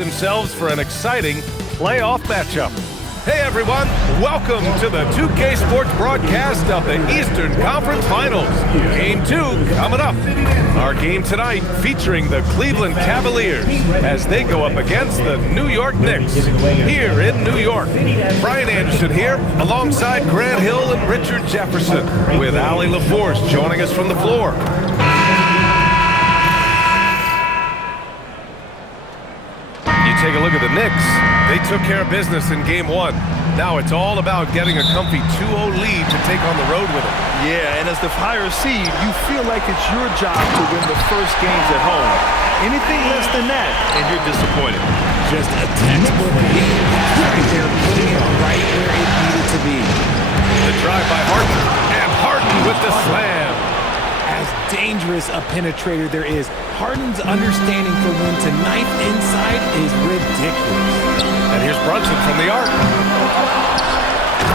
themselves for an exciting playoff matchup. Hey everyone, welcome to the 2K Sports broadcast of the Eastern Conference Finals. Game 2 coming up. Our game tonight featuring the Cleveland Cavaliers as they go up against the New York Knicks here in New York. Brian Anderson here alongside Grant Hill and Richard Jefferson with Allie LaForce joining us from the floor. Take a look at the Knicks. They took care of business in Game 1. Now it's all about getting a comfy 2-0 lead to take on the road with them. Yeah, and as the higher seed, you feel like it's your job to win the first games at home. Anything less than that, and you're disappointed. Just a textbook game. They're putting it right where it needed to be. The drive by Harden, and Harden with the slam. As dangerous a penetrator there is, Harden's understanding for when to knife inside is ridiculous. And here's Brunson from the arc.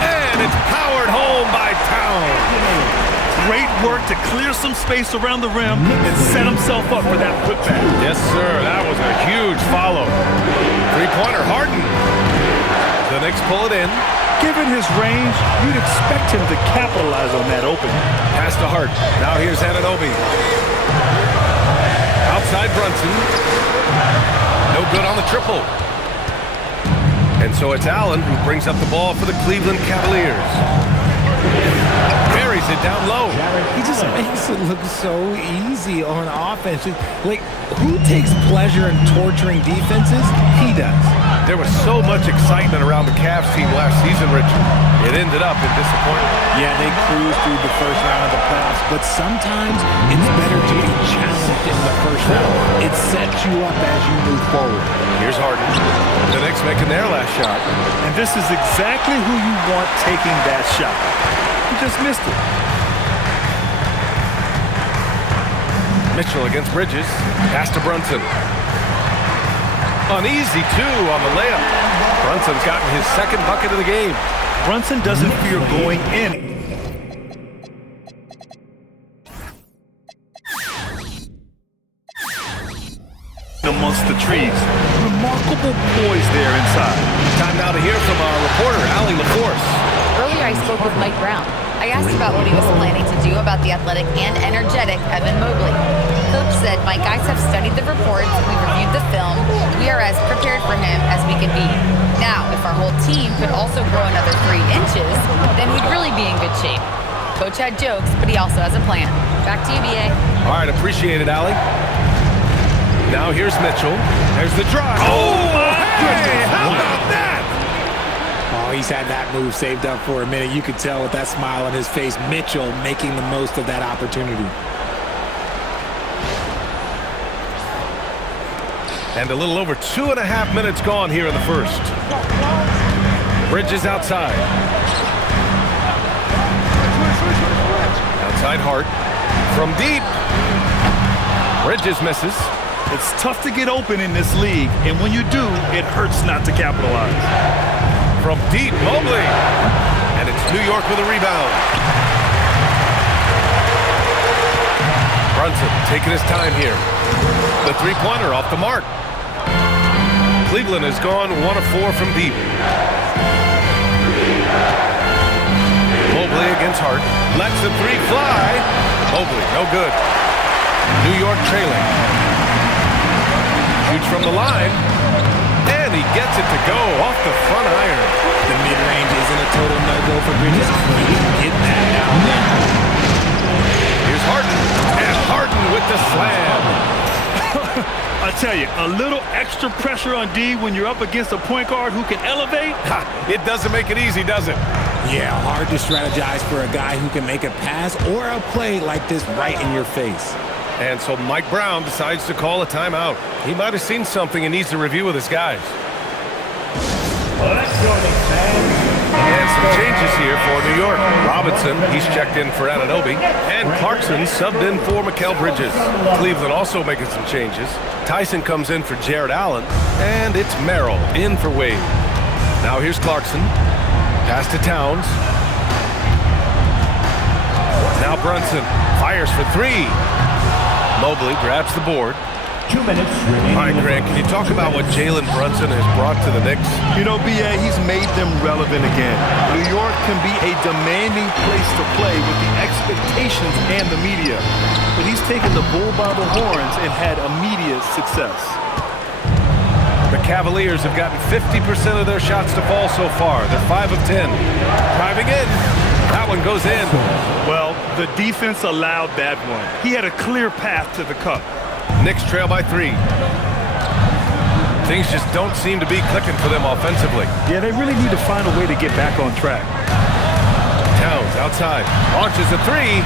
And it's powered home by Town. Great work to clear some space around the rim and set himself up for that putback. Yes, sir. That was a huge follow. Three-pointer, Harden. The Knicks pull it in. Given his range, you'd expect him to capitalize on that opening. Pass to Hart. Now here's Anunoby. Outside Brunson. No good on the triple. And so it's Allen who brings up the ball for the Cleveland Cavaliers. Buries it down low. He just makes it look so easy on offense. Like, who takes pleasure in torturing defenses? He does. There was so much excitement around the Cavs team last season, Richard. It ended up in disappointment. Yeah, they cruised through the first round of the playoffs, but sometimes it's better to be challenged in the first round. It sets you up as you move forward. Here's Harden. The Knicks making their last shot. And this is exactly who you want taking that shot. He just missed it. Mitchell against Bridges. Pass to Brunson. An easy two on the layup. Brunson's gotten his second bucket of the game. Brunson doesn't fear going in. Amongst the trees. Remarkable poise there inside. Time now to hear from our reporter, Allie LaForce. Earlier I spoke with Mike Brown. I asked about what he was planning to do about the athletic and energetic Evan Mobley. Coach said, "My guys have studied the reports, we've reviewed the film, we are as prepared for him as we can be. Now, if our whole team could also grow another 3 inches, then we'd really be in good shape." Coach had jokes, but he also has a plan. Back to you, B.A. All right, appreciate it, Allie. Now here's Mitchell. There's the drive. Oh, my goodness. How about that? Oh, he's had that move saved up for a minute. You could tell with that smile on his face, Mitchell making the most of that opportunity. And a little over 2.5 minutes gone here in the first. Bridges outside. Outside Hart. From deep. Bridges misses. It's tough to get open in this league, and when you do, it hurts not to capitalize. From deep, Mobley. And it's New York with a rebound. Brunson taking his time here. The three-pointer off the mark. Cleveland has gone 1 of 4 from deep. Mobley against Hart. Lets the three fly. Mobley, no good. New York trailing. Shoots from the line. And he gets it to go off the front iron. The mid-range isn't a total no-go for Bridges. He didn't get that now. Here's Harden. And Harden with the slam. I tell you, a little extra pressure on D when you're up against a point guard who can elevate. It doesn't make it easy, does it? Yeah, hard to strategize for a guy who can make a pass or a play like this right in your face. And so Mike Brown decides to call a timeout. He might have seen something and needs to review with his guys. And some changes here for New York. Robinson, he's checked in for Anunoby. And Clarkson subbed in for Mikal Bridges. Cleveland also making some changes. Tyson comes in for Jared Allen. And it's Merrill in for Wade. Now here's Clarkson. Pass to Towns. Now Brunson fires for 3. Mobley grabs the board. 2 minutes remaining. All right, Greg, can you talk about what Jalen Brunson has brought to the Knicks? You know, B.A., he's made them relevant again. New York can be a demanding place to play with the expectations and the media. But he's taken the bull by the horns and had immediate success. The Cavaliers have gotten 50% of their shots to fall so far. They're 5 of 10. Driving in. That one goes in. Well, the defense allowed that one. He had a clear path to the cup. Knicks trail by 3. Things just don't seem to be clicking for them offensively. Yeah, they really need to find a way to get back on track. Towns outside. Launches a 3.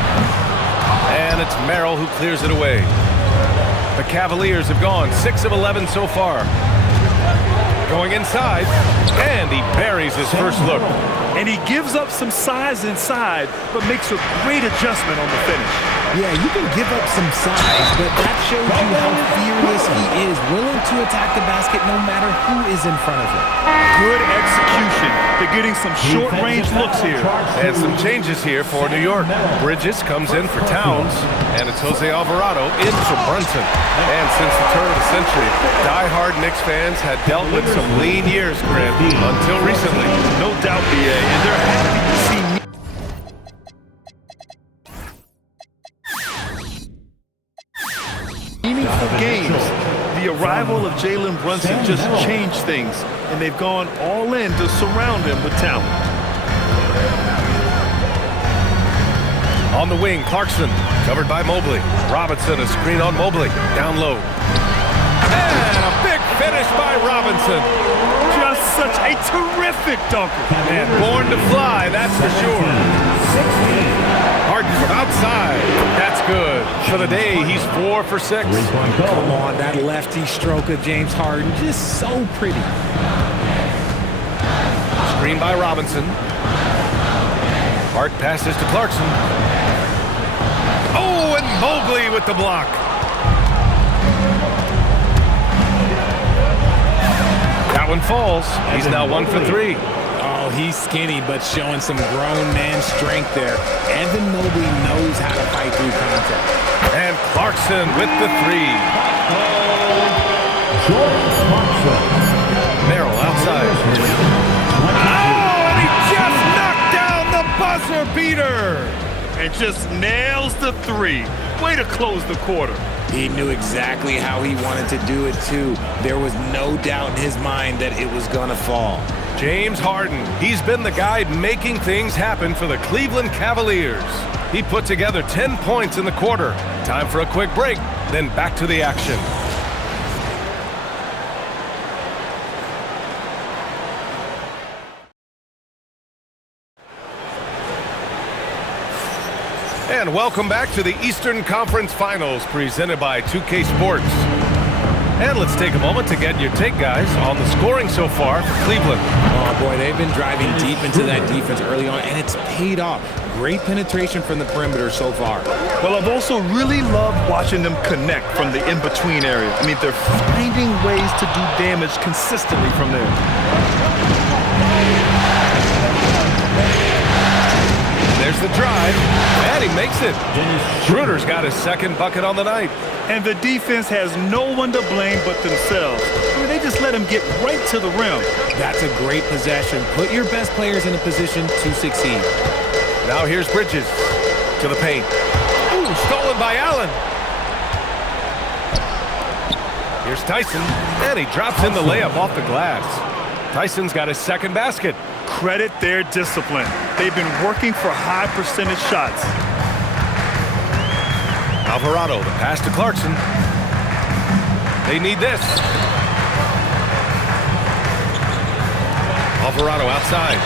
And it's Merrill who clears it away. The Cavaliers have gone 6 of 11 so far. Going inside. And he buries his first look. And he gives up some size inside, but makes a great adjustment on the finish. Yeah, you can give up some size, but that shows you how fearless he is, willing to attack the basket no matter who is in front of him. Good execution. They're getting some short-range looks here. And some changes here for New York. Bridges comes in for Towns, and it's Jose Alvarado in for Brunson. And since the turn of the century, die-hard Knicks fans had dealt with some lean years, Grant, until recently. No doubt, B.A., and they're happy to see meaningful games. The arrival of Jalen Brunson just changed things, and they've gone all in to surround him with talent. On the wing, Clarkson, covered by Mobley. Robinson, a screen on Mobley, down low. And a big finish by Robinson. Just such a terrific dunker. And born to fly, that's for sure. Harden from outside. That's good. For the day, he's 4 for 6. Come on, that lefty stroke of James Harden, just so pretty. Screen by Robinson. Hart passes to Clarkson. Oh, and Mobley with the block. That one falls. He's now 1 for 3. Oh, he's skinny, but showing some grown man strength there. Evan Mobley knows how to fight through contact. And Clarkson with the 3. Merrill outside. Oh, and he just knocked down the buzzer beater. And just nails the 3. Way to close the quarter. He knew exactly how he wanted to do it, too. There was no doubt in his mind that it was going to fall. James Harden, he's been the guy making things happen for the Cleveland Cavaliers. He put together 10 points in the quarter. Time for a quick break, then back to the action. And welcome back to the Eastern Conference Finals presented by 2K Sports. And let's take a moment to get your take, guys, on the scoring so far for Cleveland. Oh, boy, they've been driving deep into that defense early on, and it's paid off. Great penetration from the perimeter so far. Well, I've also really loved watching them connect from the in-between area. I mean, they're finding ways to do damage consistently from there. There's the drive, and he makes it. Schroeder's got his second bucket on the night. And the defense has no one to blame but themselves. I mean, they just let him get right to the rim. That's a great possession. Put your best players in a position to succeed. Now here's Bridges to the paint. Ooh, stolen by Allen. Here's Tyson, and he drops in the layup off the glass. Tyson's got his second basket. Credit their discipline. They've been working for high percentage shots. Alvarado, the pass to Clarkson. They need this. Alvarado outside.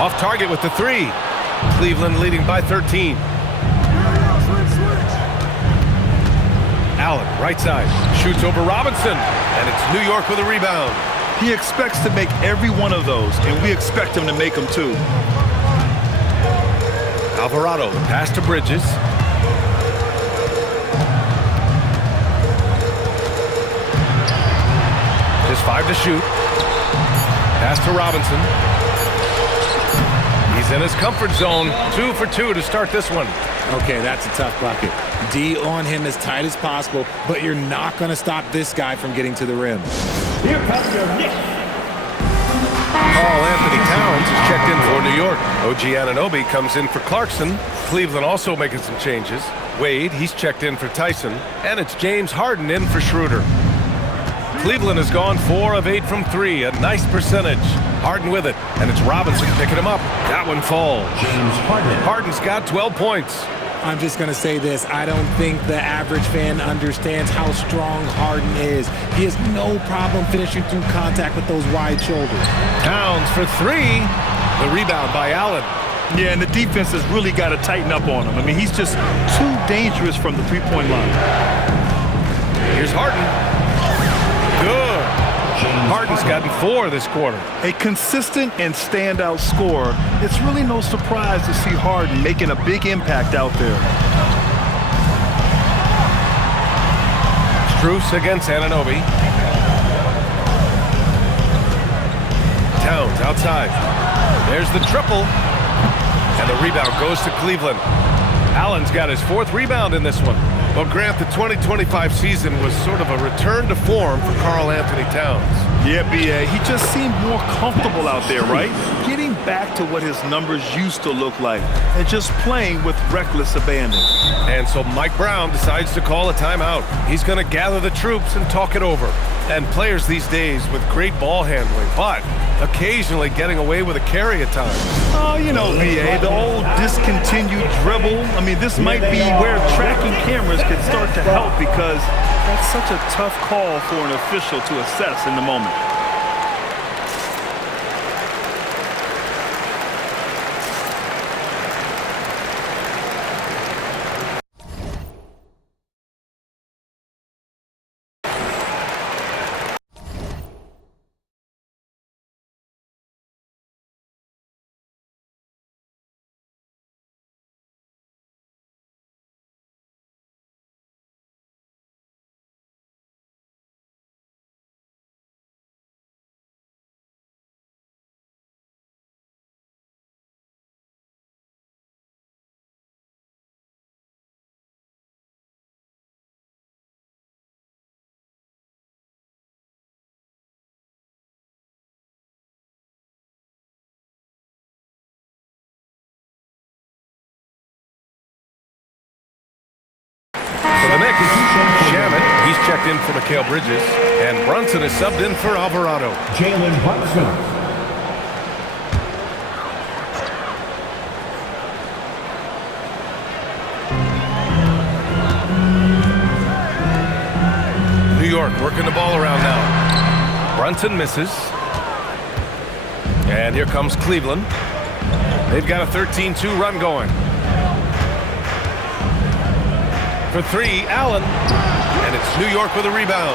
Off target with the 3. Cleveland leading by 13. Allen, right side. Shoots over Robinson. And it's New York with a rebound. He expects to make every one of those, and we expect him to make them too. Alvarado, the pass to Bridges. Just 5 to shoot. Pass to Robinson. He's in his comfort zone. 2 for 2 to start this one. Okay, that's a tough bucket. D on him as tight as possible, but you're not going to stop this guy from getting to the rim. Here comes your Knicks. Karl Anthony Towns is checked in for New York. OG Anunoby comes in for Clarkson. Cleveland also making some changes. Wade, he's checked in for Tyson. And it's James Harden in for Schroeder. Cleveland has gone 4 of 8 from 3, a nice percentage. Harden with it, and it's Robinson picking him up. That one falls. James Harden. Harden's got 12 points. I'm just going to say this. I don't think the average fan understands how strong Harden is. He has no problem finishing through contact with those wide shoulders. Towns for 3. The rebound by Allen. Yeah, and the defense has really got to tighten up on him. I mean, he's just too dangerous from the three-point line. Here's Harden. Good. Harden's gotten 4 this quarter. A consistent and standout scorer. It's really no surprise to see Harden making a big impact out there. Strus against Anunoby. Towns outside. There's the triple. And the rebound goes to Cleveland. Allen's got his 4th rebound in this one. Well, Grant, the 2025 season was sort of a return to form for Karl Anthony Towns. Yeah, B.A., he just seemed more comfortable out there, right? Getting back to what his numbers used to look like and just playing with reckless abandon. And so Mike Brown decides to call a timeout. He's going to gather the troops and talk it over. And players these days with great ball handling, but occasionally getting away with a carry at times. Oh, you know, B.A., the old discontinued dribble. I mean, this might be where tracking cameras could start to help because that's such a tough call for an official to assess in the moment. For the Knicks, Shamet, he's checked in for Mikal Bridges, and Brunson is subbed in for Alvarado. Jalen Brunson. New York working the ball around now. Brunson misses. And here comes Cleveland. They've got a 13-2 run going. For 3, Allen. And it's New York with a rebound.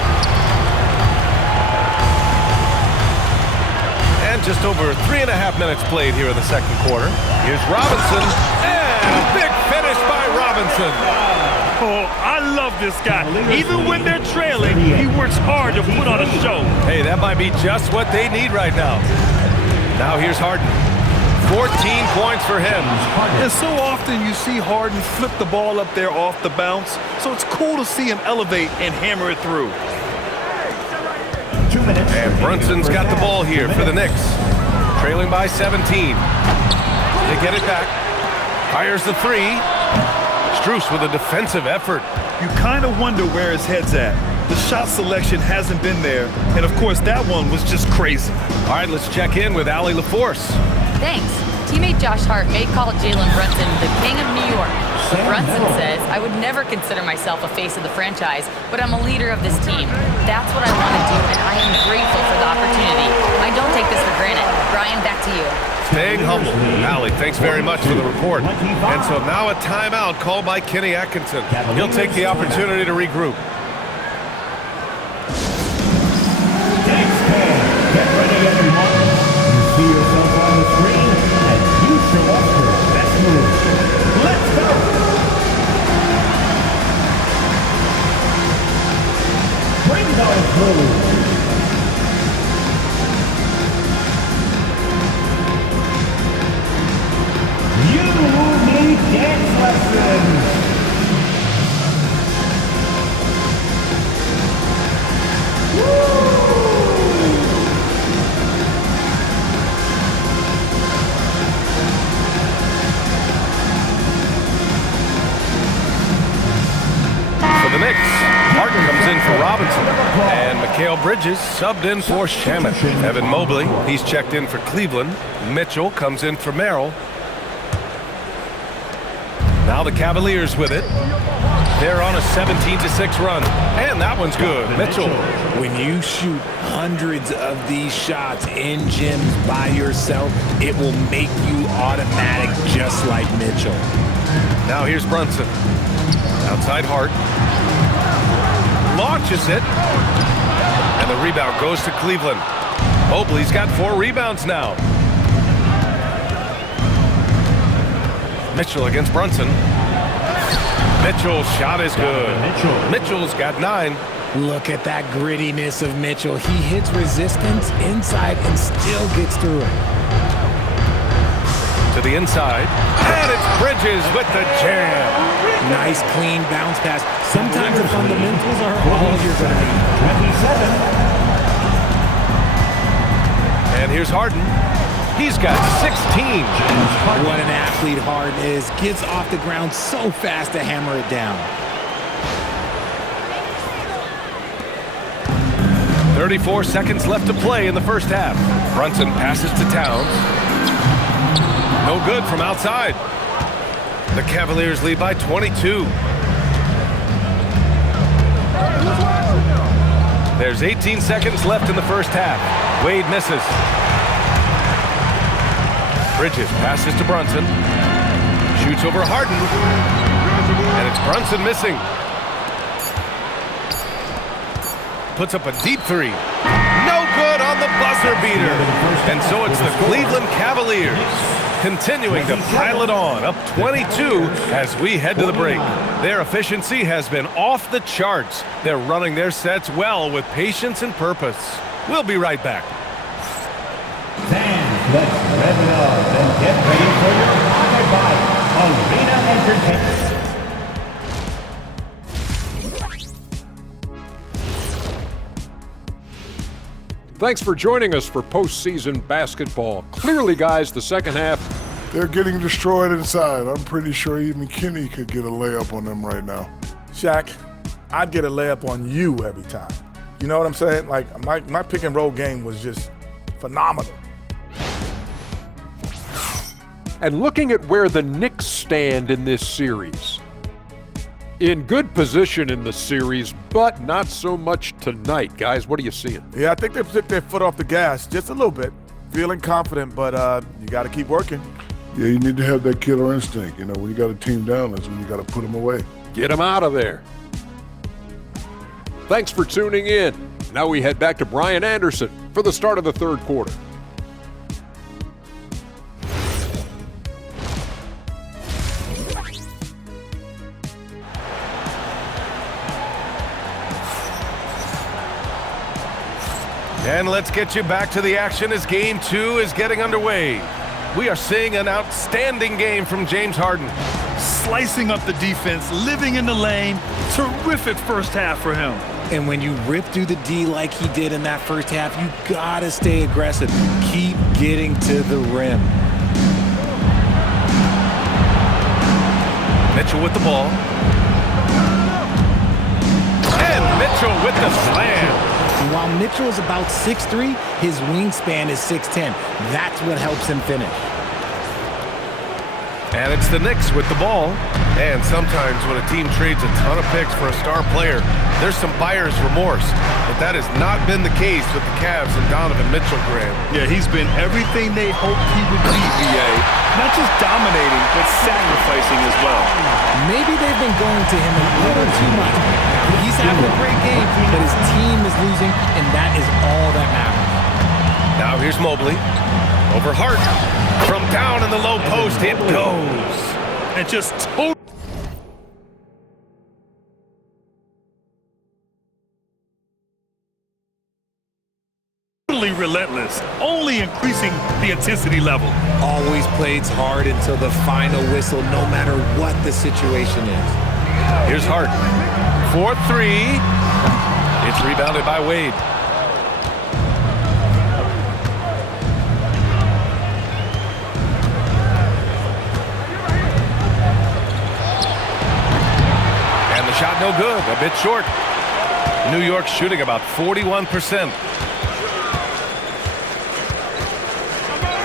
And just over 3.5 minutes played here in the second quarter. Here's Robinson. And a big finish by Robinson. Oh, I love this guy. Even when they're trailing, he works hard to put on a show. Hey, that might be just what they need right now. Now here's Harden. 14 points for him. And so often you see Harden flip the ball up there off the bounce, so it's cool to see him elevate and hammer it through. 2 minutes. And Brunson's got the ball here for the Knicks. Trailing by 17. They get it back. Fires the 3. Strus with a defensive effort. You kind of wonder where his head's at. The shot selection hasn't been there, and of course that one was just crazy. All right, let's check in with Allie LaForce. Thanks. Teammate Josh Hart may call Jalen Brunson the king of New York. But Brunson says, I would never consider myself a face of the franchise, but I'm a leader of this team. That's what I want to do, and I am grateful for the opportunity. I don't take this for granted. Brian, back to you. Staying humble. Allie, thanks very much for the report. And so now a timeout called by Kenny Atkinson. He'll take the opportunity to regroup. Get ready, everyone. You see yourself on the screen, and you show us your best move. Let's go! Bring those moves. You need dance lessons. Bridges subbed in for Shaman. Evan Mobley, he's checked in for Cleveland. Mitchell comes in for Merrill. Now the Cavaliers with it. They're on a 17-6 run, and that one's good. Mitchell. When you shoot hundreds of these shots in gyms by yourself, it will make you automatic just like Mitchell. Now here's Brunson. Outside Hart. Launches it. And the rebound goes to Cleveland. Mobley's got 4 rebounds now. Mitchell against Brunson. Mitchell's shot is good. Mitchell's got 9. Look at that grittiness of Mitchell. He hits resistance inside and still gets through it. To the inside. And it's Bridges with the jam. Nice, clean bounce pass. Sometimes the fundamentals are all you're going to need. 27. And here's Harden. He's got 16. What an athlete Harden is. Gets off the ground so fast to hammer it down. 34 seconds left to play in the first half. Brunson passes to Towns. No good from outside. The Cavaliers lead by 22. There's 18 seconds left in the first half. Wade misses. Bridges passes to Brunson. Shoots over Harden. And it's Brunson missing. Puts up a deep 3. No good on the buzzer beater. And so it's the Cleveland Cavaliers continuing to pile it on, up 22 as we head to the break. Their efficiency has been off the charts. They're running their sets well with patience and purpose. We'll be right back. Fans, let's rev it up and get ready for your pocket bite. Arena Entertainment. Thanks for joining us for postseason basketball. Clearly, guys, the second half. They're getting destroyed inside. I'm pretty sure even Kenny could get a layup on them right now. Shaq, I'd get a layup on you every time. You know what I'm saying? Like, my pick and roll game was just phenomenal. And looking at where the Knicks stand in this series. In good position in the series, but not so much tonight. Guys, what are you seeing? Yeah, I think they took their foot off the gas just a little bit. Feeling confident, but you got to keep working. Yeah, you need to have that killer instinct. You know, when you got a team down, that's when you got to put them away. Get them out of there. Thanks for tuning in. Now we head back to Brian Anderson for the start of the third quarter. And let's get you back to the action as Game 2 is getting underway. We are seeing an outstanding game from James Harden. Slicing up the defense, living in the lane. Terrific first half for him. And when you rip through the D like he did in that first half, you gotta stay aggressive. Keep getting to the rim. Mitchell with the ball. And Mitchell with the slam. And while Mitchell is about 6'3", his wingspan is 6'10". That's what helps him finish. And it's the Knicks with the ball. And sometimes when a team trades a ton of picks for a star player, there's some buyer's remorse. But that has not been the case with the Cavs and Donovan Mitchell, Graham. Yeah, he's been everything they hoped he would be, VA. Not just dominating, but sacrificing as well. Maybe they've been going to him a little too much. He's having a great game, but his team is losing, and that is all that matters. Now here's Mobley. Over Hart. From down in the low post, it goes. And just totally relentless, only increasing the intensity level. Always plays hard until the final whistle, no matter what the situation is. Here's Hart. 4-3. It's rebounded by Wade. And the shot no good, a bit short. New York shooting about 41%.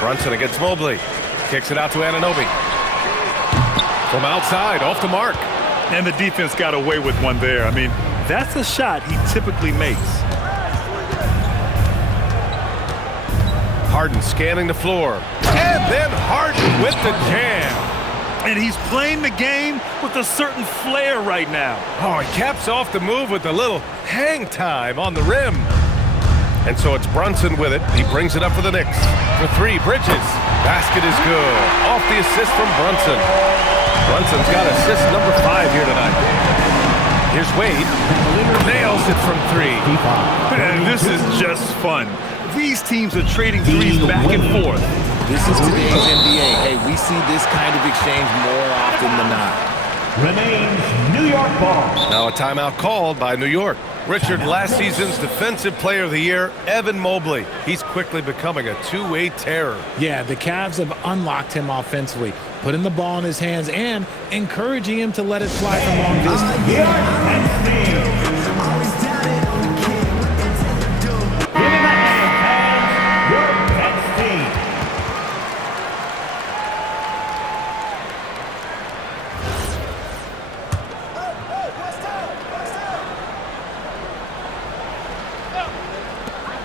Brunson against Mobley. Kicks it out to Anunoby. From outside, off the mark. And the defense got away with one there. I mean, that's a shot he typically makes. Harden scanning the floor. And then Harden with the jam. And he's playing the game with a certain flair right now. Oh, he caps off the move with a little hang time on the rim. And so it's Brunson with it. He brings it up for the Knicks. For three, Bridges. Basket is good. Off the assist from Brunson. Brunson's got assist number 5 here tonight. Here's Wade. Nails it from 3. And this is just fun. These teams are trading threes back and forth. This is today's NBA. Hey, we see this kind of exchange more often than not. Remains New York ball. Now a timeout called by New York. Richard, last season's Defensive Player of the Year, Evan Mobley. He's quickly becoming a two-way terror. Yeah, the Cavs have unlocked him offensively, putting the ball in his hands and encouraging him to let it fly from long distance. Giving that man your next team.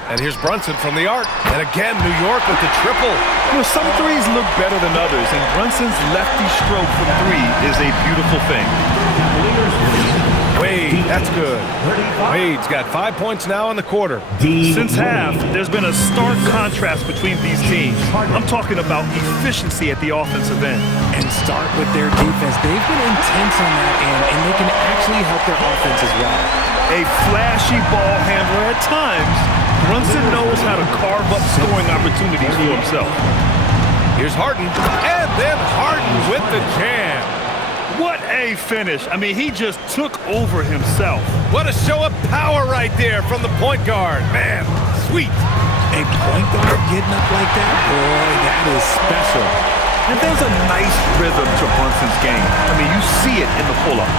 And here's Brunson from the arc. And again, New York with the triple. You know, some threes look better than others, and Brunson's lefty stroke from 3 is a beautiful thing. Wade, that's good. Wade's got 5 points now in the quarter. Since half, there's been a stark contrast between these teams. I'm talking about efficiency at the offensive end. And start with their defense. They've been intense on that end, and they can actually help their offense as well. A flashy ball handler at times, Brunson knows how to carve up scoring opportunities for himself. Here's Harden. And then Harden with the jam. What a finish. I mean, he just took over himself. What a show of power right there from the point guard. Man, sweet. A point guard getting up like that? Boy, that is special. And there's a nice rhythm to Brunson's game. I mean, you see it in the pull-up.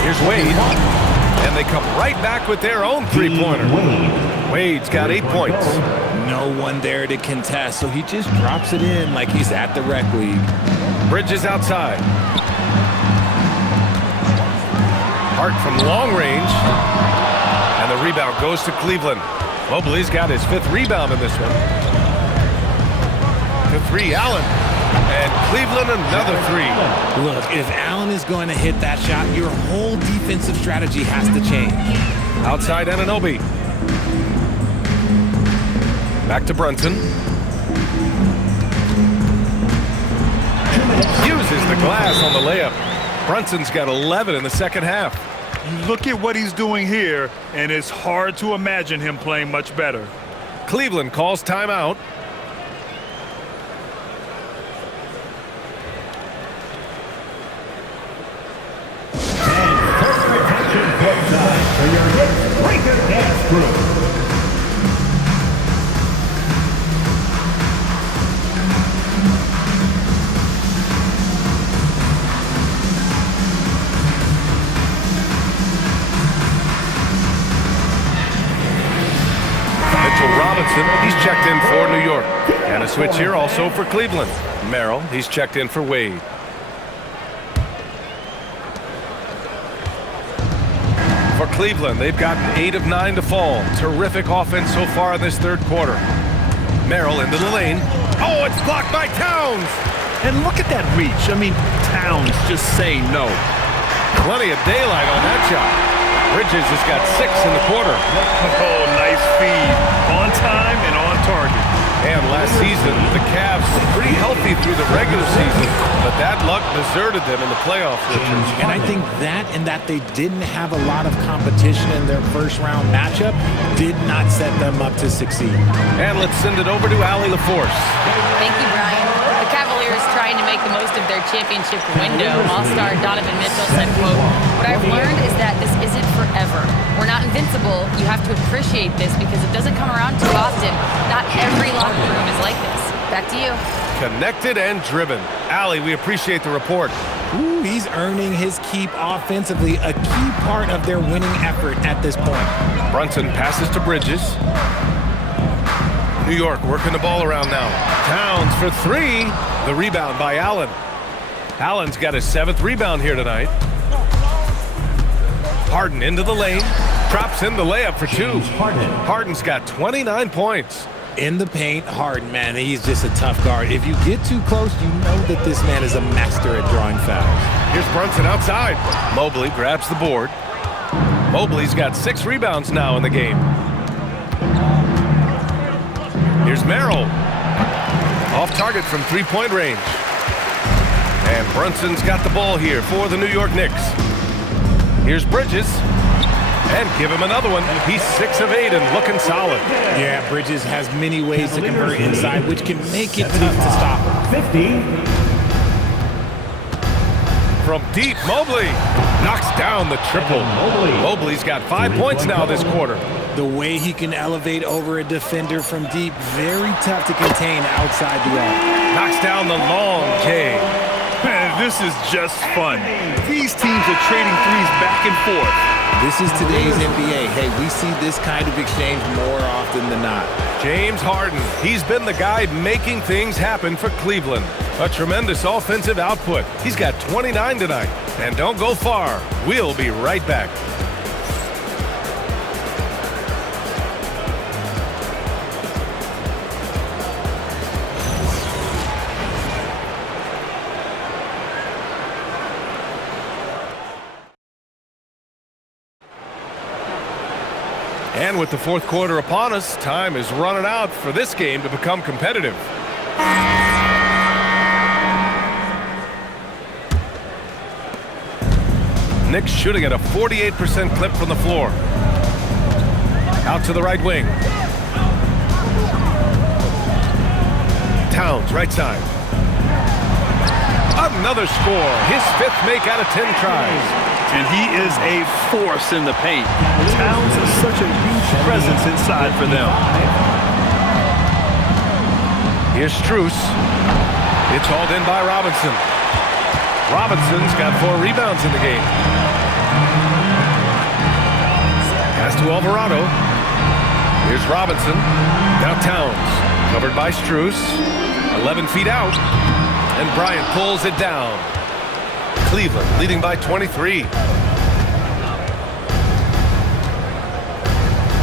Here's Wade. And they come right back with their own three-pointer. Wade's got 8 points. No one there to contest, so he just drops it in like he's at the rec league. Bridges outside. Hart from long range. And the rebound goes to Cleveland. Mobley's got his 5th rebound in this one. To 3, Allen. And Cleveland another 3. Look, if Allen is going to hit that shot, your whole defensive strategy has to change. Outside Anunoby. Back to Brunson. Uses the glass on the layup. Brunson's got 11 in the second half. You look at what he's doing here, and it's hard to imagine him playing much better. Cleveland calls timeout. For your Knicks Breaker Dance Crew. Robinson, he's checked in for New York. And a switch here also for Cleveland. Merrill, he's checked in for Wade. For Cleveland, they've gotten 8 of 9 to fall. Terrific offense so far in this third quarter. Merrill into the lane. Oh, it's blocked by Towns. And look at that reach. I mean, Towns just say no. Plenty of daylight on that shot. Bridges has got 6 in the quarter. Oh, nice feed. On time and on target. And last season, the Cavs were pretty healthy through the regular season, but that luck deserted them in the playoffs, Richard. And I think that and that they didn't have a lot of competition in their first round matchup did not set them up to succeed. And let's send it over to Allie LaForce. Thank you, Brian. The Cavaliers trying to make the most of their championship window. All-star Donovan Mitchell said, quote, "What I've learned is that this isn't forever. We're not invincible. You have to appreciate this because it doesn't come around too often. Not every locker room is like this." Back to you. connected and driven. Allie, we appreciate the report. Ooh, he's earning his keep offensively, a key part of their winning effort at this point. Brunson passes to Bridges. New York working the ball around now. Towns for three. The rebound by Allen. Allen's got his 7th rebound here tonight. Harden into the lane. Drops in the layup for 2. Harden's got 29 points. In the paint, Harden, man, he's just a tough guard. If you get too close, you know that this man is a master at drawing fouls. Here's Brunson outside. Mobley grabs the board. Mobley's got 6 rebounds now in the game. Here's Merrill. Off target from 3-point range. And Brunson's got the ball here for the New York Knicks. Here's Bridges. And give him another one. He's 6 of 8 and looking solid. Yeah, Bridges has many ways to convert inside, which can make it tough to stop him. 50. From deep, Mobley knocks down the triple. Mobley's got 5 points now this quarter. The way he can elevate over a defender from deep, very tough to contain outside the arc. Knocks down the long J. Man, this is just fun. These teams are trading threes back and forth. This is today's NBA. Hey, we see this kind of exchange more often than not. James Harden, he's been the guy making things happen for Cleveland. A tremendous offensive output. He's got 29 tonight. And don't go far. We'll be right back. And with the 4th quarter upon us, time is running out for this game to become competitive. Knicks shooting at a 48% clip from the floor. Out to the right wing. Towns, right side. Another score. His 5th make out of 10 tries. And he is a force in the paint. Towns is such a huge presence inside for them. Here's Strus. It's hauled in by Robinson. Robinson's got 4 rebounds in the game. Pass to Alvarado. Here's Robinson. Now Towns. Covered by Strus. 11 feet out. And Bryant pulls it down. Cleveland leading by 23.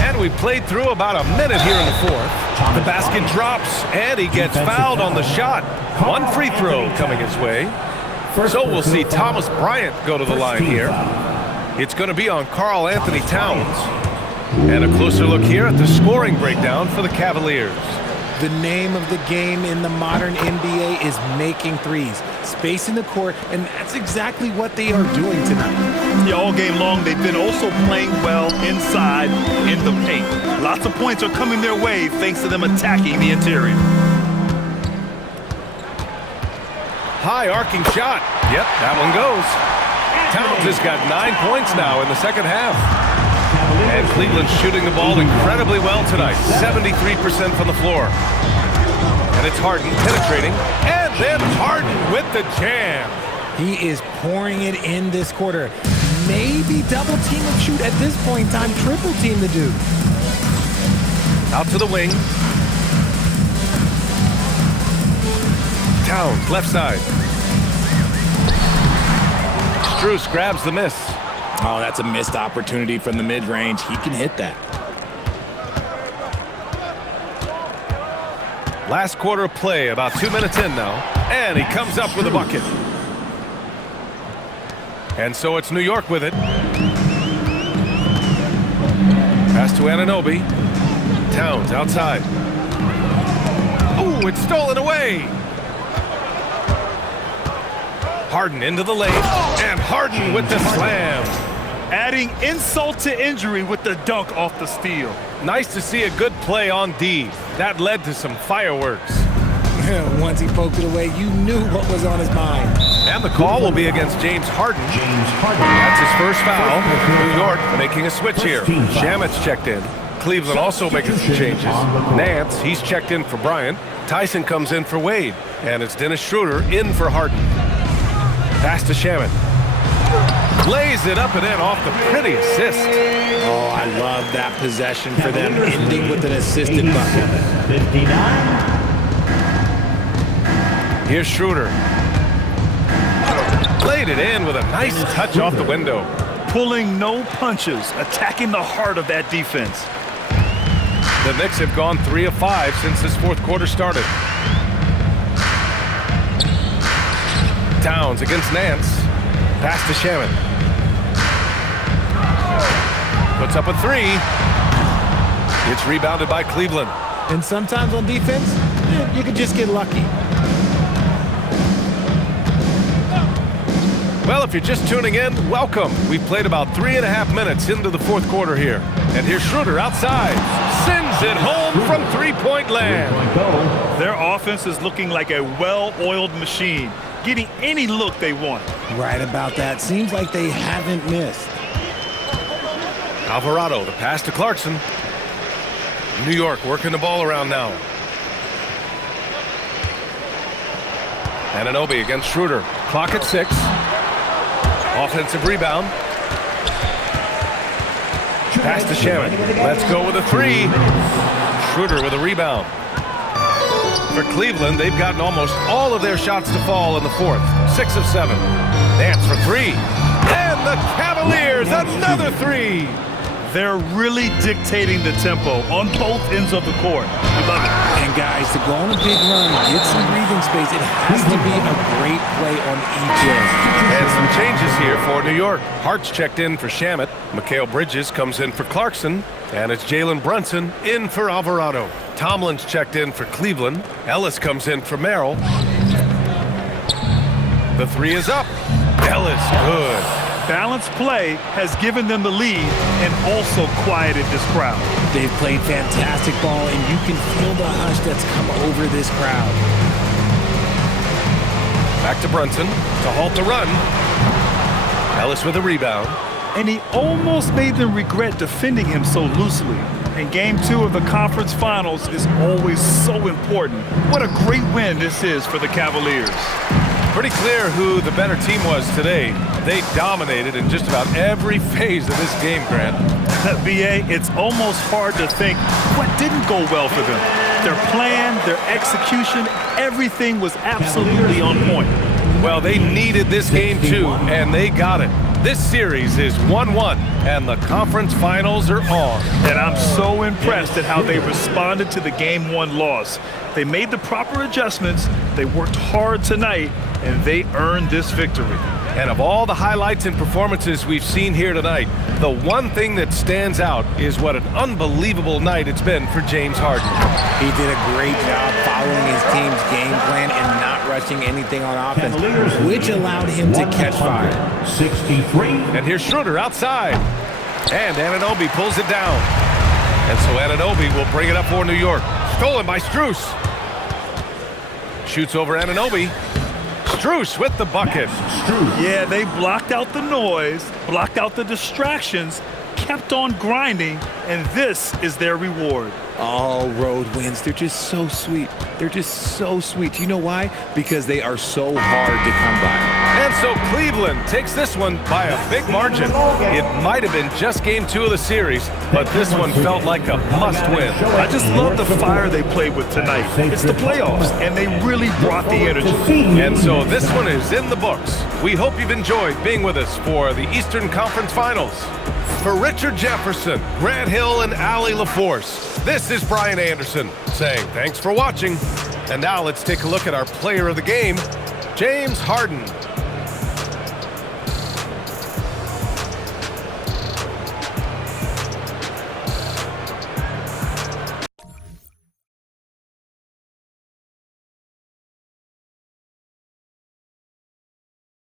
And we played through about a minute here in the 4th. The basket drops, and he gets fouled on the shot. 1 free throw coming his way. So we'll see Thomas Bryant go to the line here. It's going to be on Karl Anthony Towns. And a closer look here at the scoring breakdown for the Cavaliers. The name of the game in the modern NBA is making threes, spacing the court, and that's exactly what they are doing tonight. Yeah, all game long, they've been also playing well inside in the paint. Lots of points are coming their way thanks to them attacking the interior. High arcing shot. Yep, that one goes. Towns has got 9 points now in the 2nd half. And Cleveland's shooting the ball incredibly well tonight. 73% from the floor. And it's Harden penetrating. And then Harden with the jam. He is pouring it in this quarter. Maybe double team and shoot at this point in time. Triple team the dude. Out to the wing. Towns, left side. Strus grabs the miss. Oh, that's a missed opportunity from the mid-range. He can hit that. Last quarter of play, about 2 minutes in now. And he comes up with a bucket. And so it's New York with it. Pass to Anunoby. Towns outside. Ooh, it's stolen away. Harden into the lane. And Harden with the slam. Adding insult to injury with the dunk off the steal. Nice to see a good play on D. That led to some fireworks. Once he poked it away, you knew what was on his mind. And the call will be against James Harden. That's his first foul. New York making a switch here. Shamit's checked in. Cleveland also making some changes. Nance, he's checked in for Bryant. Tyson comes in for Wade. And it's Dennis Schroeder in for Harden. Pass to Shaman. Lays it up and in off the pretty assist. Oh, I love that possession for them, ending with an assisted bucket. 59. Here's Schroeder. Laid it in with a nice touch off the window. Pulling no punches, attacking the heart of that defense. The Knicks have gone 3 of 5 since this fourth quarter started. Towns against Nance. Pass to Shaman. Puts up a 3. It's rebounded by Cleveland. And sometimes on defense, you can just get lucky. Well, if you're just tuning in, welcome. We've played about 3.5 minutes into the fourth quarter here. And here's Schroeder outside. Sends it home from three-point land. Their offense is looking like a well-oiled machine, getting any look they want. Right about that. Seems like they haven't missed. Alvarado, the pass to Clarkson. New York working the ball around now. Anunoby against Schroeder. Clock at 6. Offensive rebound. Pass to Shaman. Let's go with a 3. Schroeder with a rebound. For Cleveland, they've gotten almost all of their shots to fall in the fourth. 6 of 7. Nance for 3. And the Cavaliers, another 3. They're really dictating the tempo on both ends of the court. We love it. And guys, to go on a big run, get some breathing space, it has to be a great play on each end. And some changes here for New York. Hart's checked in for Shamet. Mikal Bridges comes in for Clarkson. And it's Jalen Brunson in for Alvarado. Tomlin's checked in for Cleveland. Ellis comes in for Merrill. The 3 is up. Ellis, good. Balanced play has given them the lead and also quieted this crowd. They've played fantastic ball, and you can feel the hush that's come over this crowd. Back to Brunson to halt the run. Ellis with a rebound. And he almost made them regret defending him so loosely. And Game 2 of the conference finals is always so important. What a great win this is for the Cavaliers. Pretty clear who the better team was today. They dominated in just about every phase of this game, Grant. VA, it's almost hard to think what didn't go well for them. Their plan, their execution, everything was absolutely on point. Well, they needed this game too, and they got it. This series is 1-1, and the conference finals are on. And I'm so impressed at how they responded to the Game 1 loss. They made the proper adjustments, they worked hard tonight, and they earned this victory. And of all the highlights and performances we've seen here tonight, the one thing that stands out is what an unbelievable night it's been for James Harden. He did a great job following his team's game plan and not rushing anything on offense, which allowed him to catch fire. 63. And here's Schroeder outside. And Anunoby pulls it down. And so Anunoby will bring it up for New York. Stolen by Strus. Shoots over Anunoby. Strus with the bucket. Yeah, they blocked out the noise, blocked out the distractions, kept on grinding, and this is their reward. All road wins, they're just so sweet. They're just so sweet. You know why? Because they are so hard to come by. And so Cleveland takes this one by a big margin. It might have been just Game 2 of the series, but this one felt like a must-win. I just love the fire they played with tonight. It's the playoffs, and they really brought the energy. And so this one is in the books. We hope you've enjoyed being with us for the Eastern Conference Finals. For Richard Jefferson, Grant Hill, and Allie LaForce, this is Brian Anderson saying thanks for watching. And now let's take a look at our player of the game, James Harden.